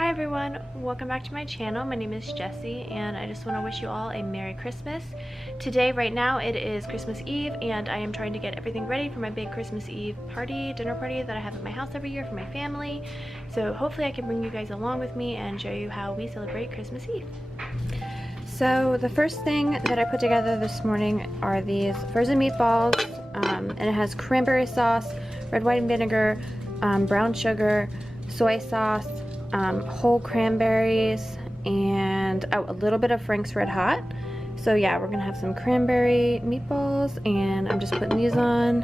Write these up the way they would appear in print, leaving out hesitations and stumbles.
Hi everyone, welcome back to my channel. My name is Jessie and I just want to wish you all a Merry Christmas. Today, right now, it is Christmas Eve and I am trying to get everything ready for my big Christmas Eve dinner party that I have at my house every year for my family. So hopefully I can bring you guys along with me and show you how we celebrate Christmas Eve. So the first thing that I put together this morning are these frozen meatballs, and it has cranberry sauce, red wine vinegar, brown sugar, soy sauce, whole cranberries, and a little bit of Frank's Red Hot. So yeah, we're gonna have some cranberry meatballs, and I'm just putting these on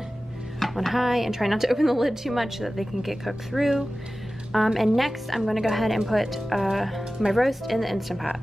high and try not to open the lid too much so that they can get cooked through. And next I'm gonna go ahead and put my roast in the Instant Pot.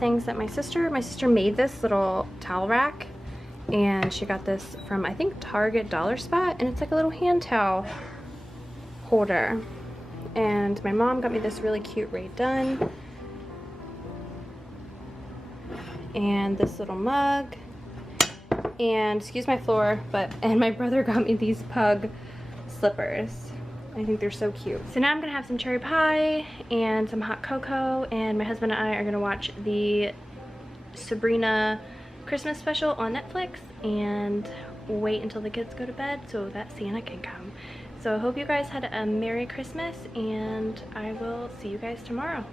Things that my sister made this little towel rack, and she got this from, I think, Target Dollar Spot, and it's like a little hand towel holder. And my mom got me this really cute Rae Dunn, and this little mug, and excuse my floor, and my brother got me these pug slippers. I think they're so cute. So now I'm gonna have some cherry pie and some hot cocoa, and my husband and I are gonna watch the Sabrina Christmas special on Netflix and wait until the kids go to bed so that Santa can come. So I hope you guys had a Merry Christmas, and I will see you guys tomorrow.